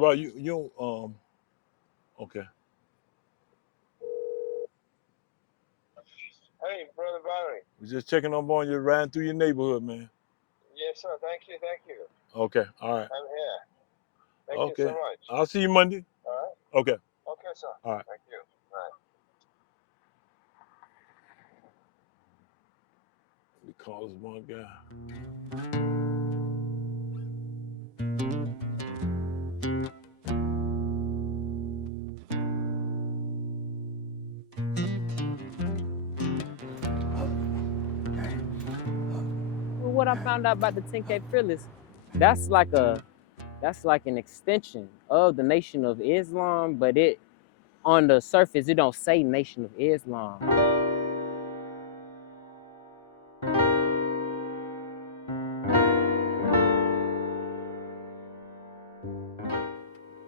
Right, okay. Hey, Brother Barry. We're just checking up on you, riding through your neighborhood, man. Yes, sir. Thank you. Thank you. Okay, all right. I'm here. Thank you so Okay. much. I'll see you Monday. All right. Okay, Okay, sir. all right. Thank you. Right. We call this one guy. What I found out about the 10K Fearless, that's like an extension of the Nation of Islam, but it on the surface it don't say Nation of Islam.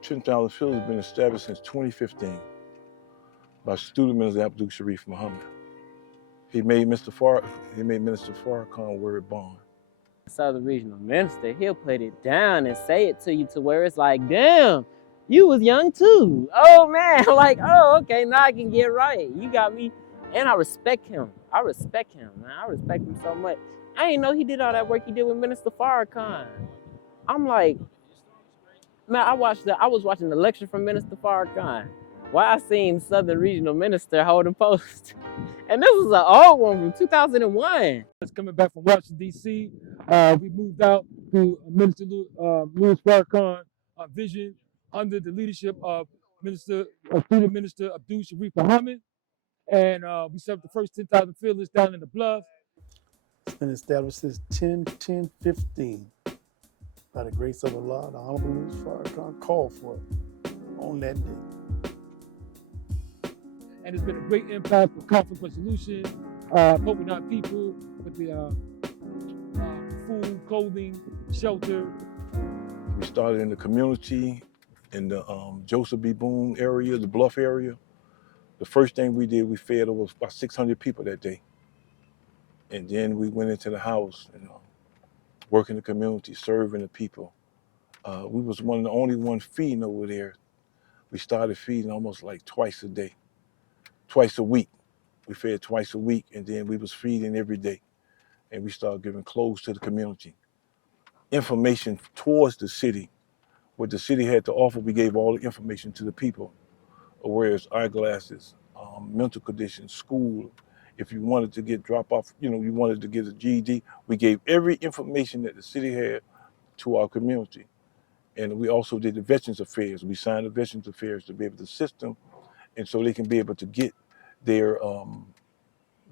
10,000 Fields has been established since 2015 by student minister Abdul Sharif Muhammad. He made Minister Farrakhan wear a bond. Southern Regional Minister, he'll put it down and say it to you to where it's like, damn, you was young too. Oh man, like, oh, okay, now I can get right. You got me. And I respect him. I respect him, man. I respect him so much. I didn't know he did all that work he did with Minister Farrakhan. I'm like, man, I was watching the lecture from Minister Farrakhan while I seen Southern Regional Minister holding post. And this was an old one from 2001. Coming back from Washington, D.C., we moved out to Minister Louis Farrakhan vision under the leadership of Student Minister Abdul Sharif Muhammad. And we set up the first 10,000 Fearless down in the Bluff. It's been established since 10/10/15. By the grace of Allah, the Honorable Louis Farrakhan called for it on that day. And it's been a great impact for conflict resolution, helping out people with the food, clothing, shelter. We started in the community in the Joseph B. Boone area, the Bluff area. The first thing we did, we fed over about 600 people that day. And then we went into the house, working the community, serving the people. We was one of the only ones feeding over there. We started feeding almost like twice a week. We fed twice a week, and then we was feeding every day. And we started giving clothes to the community. Information towards the city. What the city had to offer, we gave all the information to the people. Whereas eyeglasses, mental conditions, school. If you wanted to get drop off, you wanted to get a GED, we gave every information that the city had to our community. And we also did the Veterans Affairs. We signed the Veterans Affairs to be able to assist them, and so they can be able to get their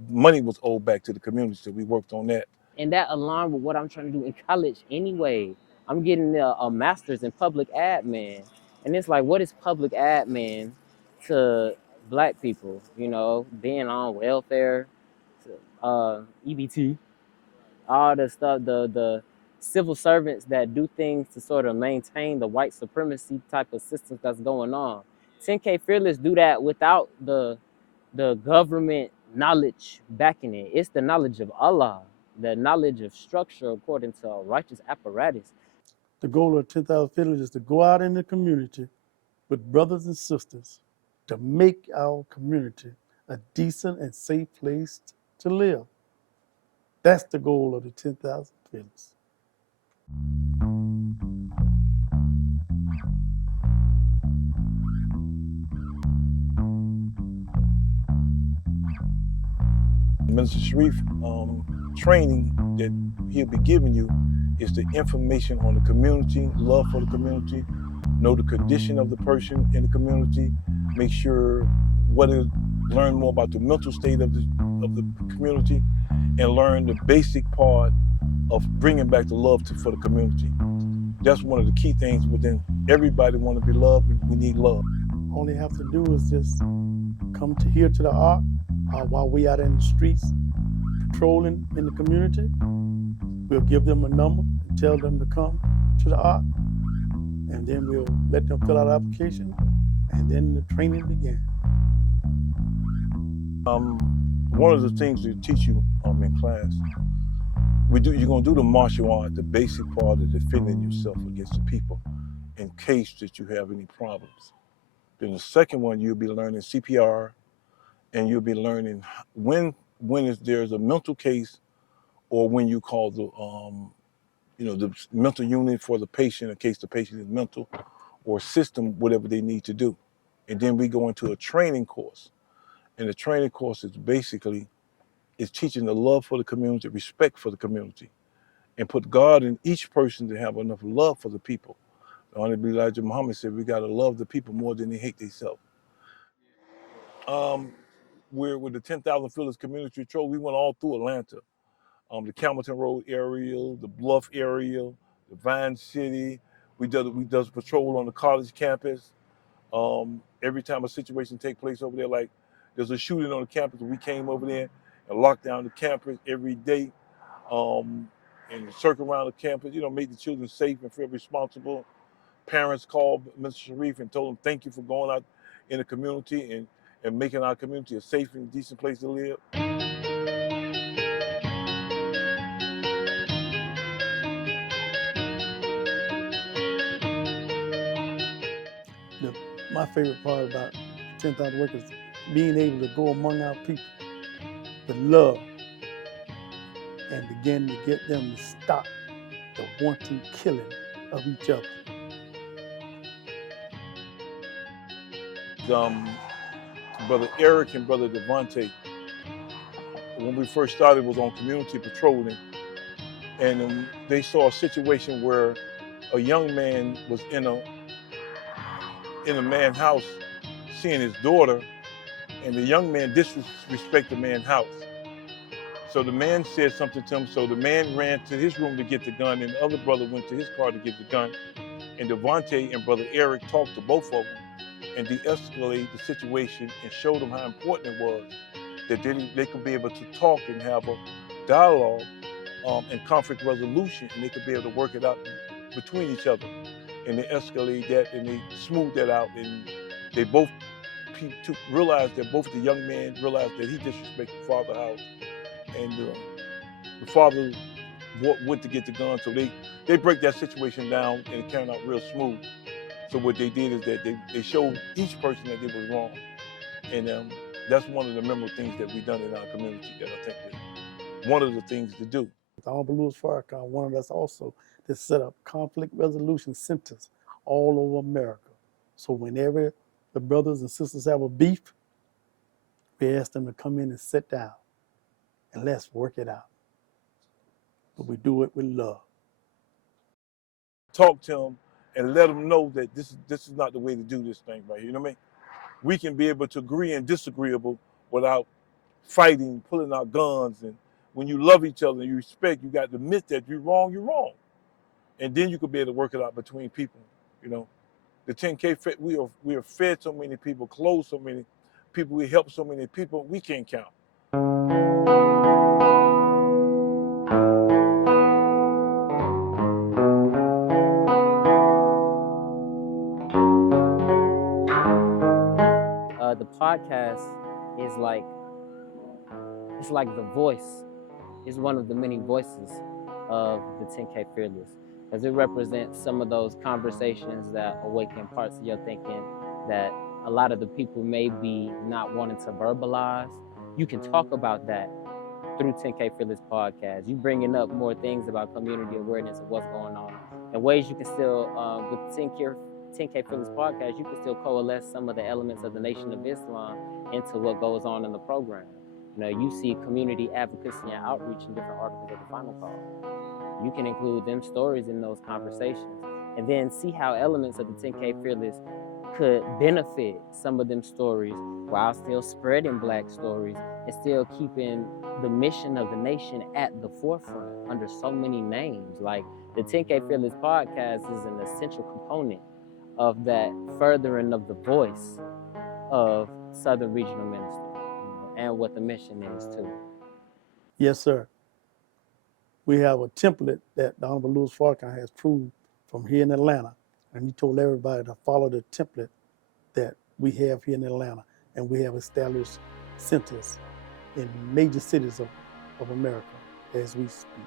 money was owed back to the community. So we worked on that. And that aligned with what I'm trying to do in college anyway. I'm getting a master's in public admin. And it's like, what is public admin to Black people? Being on welfare, EBT, all the stuff, the civil servants that do things to sort of maintain the white supremacy type of systems that's going on. 10K Fearless do that without the government knowledge backing it. It's the knowledge of Allah, the knowledge of structure according to a righteous apparatus. The goal of 10,000 Fearless is to go out in the community with brothers and sisters to make our community a decent and safe place to live. That's the goal of the 10,000 Fearless. Minister Sharif training that he'll be giving you is the information on the community, love for the community, know the condition of the person in the community, make sure learn more about the mental state of the community, and learn the basic part of bringing back the love for the community. That's one of the key things within everybody want to be loved. We need love. All they have to do is just come here to the Ark while we out in the streets patrolling in the community. We'll give them a number and tell them to come to the Ark, and then we'll let them fill out an application, and then the training began. One of the things we teach you in class, you're gonna do the martial art, the basic part of defending yourself against the people. in case that you have any problems. Then the second one, you'll be learning CPR, and you'll be learning when there's a mental case, or when you call the mental unit for the patient in case the patient is mental, or system, whatever they need to do. And then we go into a training course. And the training course is basically teaching the love for the community, respect for the community, and put God in each person to have enough love for the people. Honorable Elijah Muhammad said we gotta love the people more than they hate themselves. We're with the 10,000 Feelers Community Patrol. We went all through Atlanta, the Campbellton Road area, the Bluff area, the Vine City. We does patrol on the college campus. Every time a situation takes place over there, like there's a shooting on the campus, we came over there and locked down the campus every day, and circle around the campus, make the children safe and feel responsible. Parents called Mr. Sharif and told him thank you for going out in the community and making our community a safe and decent place to live. My favorite part about 10,000 Workers is being able to go among our people with love and begin to get them to stop the wanton killing of each other. Brother Eric and Brother Devontae, when we first started, was on community patrolling, and they saw a situation where a young man was in a man's house seeing his daughter, and the young man disrespected the man's house. So the man said something to him, so the man ran to his room to get the gun, and the other brother went to his car to get the gun. And Devontae and Brother Eric talked to both of them and de-escalate the situation and showed them how important it was that they could be able to talk and have a dialogue and conflict resolution, and they could be able to work it out between each other. And they escalated that and they smoothed that out, and they both realized that both the young man realized that he disrespected the father's house, and the father went to get the gun. So they break that situation down, and it turned out real smooth. So what they did is that they showed each person that they was wrong, and that's one of the memorable things that we've done in our community that I think is one of the things to do. The Honorable Louis Farrakhan wanted us also to set up conflict resolution centers all over America. So whenever the brothers and sisters have a beef, we ask them to come in and sit down and let's work it out. But we do it with love. Talk to them and let them know that this is not the way to do this thing right here. You know what I mean? We can be able to agree and disagreeable without fighting, pulling out guns. And when you love each other and you respect, you got to admit that you're wrong, and then you could be able to work it out between people. The 10K, we are fed so many people, clothed so many people, we help so many people, we can't count. The podcast is like, it's like the voice. It's one of the many voices of the 10K Fearless, because it represents some of those conversations that awaken parts of your thinking that a lot of the people may be not wanting to verbalize. You can talk about that through 10K Fearless podcast. You bringing up more things about community awareness and what's going on, and ways you can still, with 10K Fearless podcast, you can still coalesce some of the elements of the Nation of Islam into what goes on in the program. You see community advocacy and outreach in different articles of the Final Call. You can include them stories in those conversations, and then see how elements of the 10K Fearless could benefit some of them stories while still spreading Black stories and still keeping the mission of the nation at the forefront under so many names. Like the 10K Fearless podcast is an essential component of that furthering of the voice of Southern Regional Ministry, and what the mission is too. Yes, sir. We have a template that the Honorable Louis Farrakhan has proved from here in Atlanta, and he told everybody to follow the template that we have here in Atlanta, and we have established centers in major cities of America as we speak.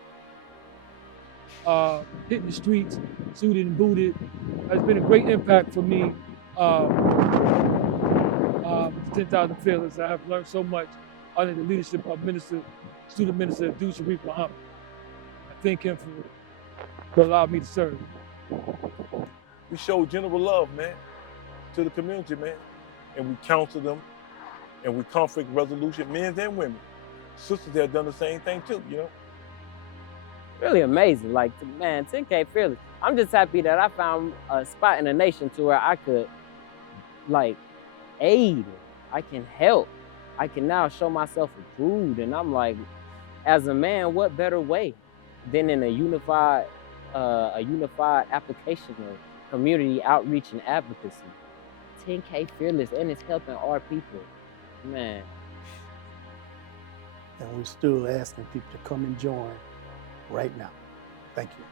hitting the streets, suited and booted. Has been a great impact for me. 10,000 Fearless. I have learned so much under the leadership of Student Minister Abdul Sharif Muhammad. I thank him for allowing me to serve. We show general love, man, to the community, man. And we counsel them, and we conflict resolution, men and women. Sisters have done the same thing too, you know? Really amazing. Like, man, 10K Fearless. I'm just happy that I found a spot in the nation to where I could, like, aid. I can help. I can now show myself approved. And I'm like, as a man, what better way than in a unified application of community outreach and advocacy? 10K Fearless, and it's helping our people. Man. And we're still asking people to come and join right now. Thank you.